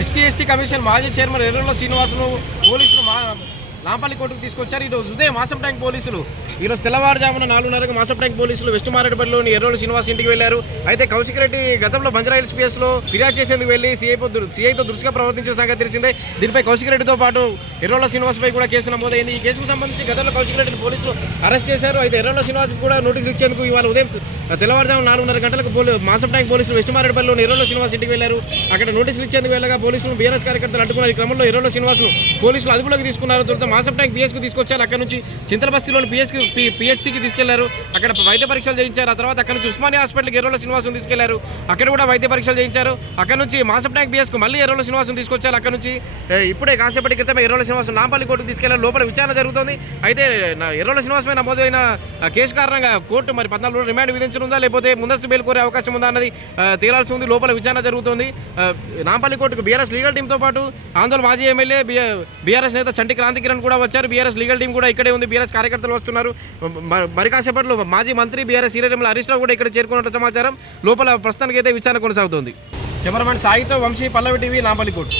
ST SC commission మాజీ chairman Errala శ్రీనివాసును పోలీసులు నాంపల్లి కోర్టుకు తీసుకొచ్చారు. ఈరోజు ఉదయం మాసం ట్యాంక్ పోలీసులు ఈరోజు తెల్లవారుజామున 4:30కు మాసం ట్యాంక్ పోలీసులు వెస్ట్ మారేడుపల్లిలోని ఎర్రోల శ్రీనివాస్ ఇంటికి వెళ్లారు. అయితే కౌశిక్ రెడ్డి గతంలో బంజారాహిల్స్ పిఎస్లో ఫిర్యాదు చేసేందుకు వెళ్లి సీఐతో దురుసుగా ప్రవర్తించిన సంగతి తెలిసిందే. దీనిపై కౌశిక్ రెడ్డితో పాటు ఎర్రోల శ్రీనివాస్పై కూడా కేసు నమోదైంది. ఈ కేసుకు సంబంధించి గతంలో కౌశిక్ రెడ్డిని పోలీసులు అరెస్ట్ చేశారు. అయితే ఎర్రోల శ్రీనివాస్ కూడా నోటీసులు ఇచ్చేందుకు ఇవాళ ఉదయం తెల్లవారుజామున 4:30 గంటలకు మాసం ట్యాంక్ పోలీసులు వెస్ట్ మారేడుపల్లిలోని ఎర్రోల శ్రీనివాస్ ఇంటికి వెళ్లారు. అక్కడ నోటీసులు ఇచ్చేందుకు వెళ్ళగా పోలీసులు బీఆర్ఎస్ కార్యకర్తలు అడ్డుకున్నారు. ఈ క్రమంలో ఎర్రోల శ్రీనివాస్ను పోలీసులు అదుపులోకి తీసుకున్నారు. తర్వాత మాసం ట్యాంక్ పిఎస్కు తీసుకొచ్చారు. అక్కడ నుంచి చింతలబస్తీలోని పిహెచ్సికి తీసుకెళ్లారు. అక్కడ వైద్య పరీక్షలు చేయించారు. ఆ తర్వాత అక్కడ నుంచి ఉస్మానియా హాస్పిటల్కి ఎర్రోల శ్రీనివాసం తీసుకెళ్లారు. అక్కడ కూడా వైద్య పరీక్షలు చేయించారు. అక్కడ నుంచి మాసం ట్యాంక్ పిఎస్కు మళ్ళీ ఎర్రోల శ్రీనివాసం తీసుకొచ్చారు. అక్కడ నుంచి ఇప్పుడే కాసేపటి క్రితమే ఎర్రోల శ్రీనివాసం నాంపల్లి కోర్టుకు తీసుకెళ్లారు. లోపల విచారణ జరుగుతుంది. అయితే ఎర్రోల శ్రీనివాసపై నమోదైన కేసు కారణంగా కోర్టు మరి 14 రోజులు రిమాండ్ విధించనుందా లేకపోతే ముందస్తు బెయిల్ కోరే అవకాశం ఉందా అన్నది తేలాల్సి ఉంది. లోపల విచారణ జరుగుతుంది. నాంపల్లి కోర్టుకు బీఆర్ఎస్ లీగల్ టీంతో పాటు ఆందోళన మాజీ ఎమ్మెల్యే బీఆర్ఎస్ నేత చంటి క్రాంతికిరణ్ కూడా వచ్చారు. బీఆర్ఎస్ లీగల్ టీం కూడా ఇక్కడే ఉంది. బీఆర్ఎస్ కార్యకర్తలు వస్తున్నారు. మరి కాసేపట్లో మాజీ మంత్రి బీఆర్ఎస్ శ్రీరాములు హరీష్ రావు కూడా ఇక్కడ చేరుకున్నట్టు సమాచారం. లోపల ప్రస్తుతానికి అయితే విచారణ కొనసాగుతోంది. కెమెరామెన్ సాయితో వంశీ, పల్లవి టీవీ, నాంపల్లి కోర్టు.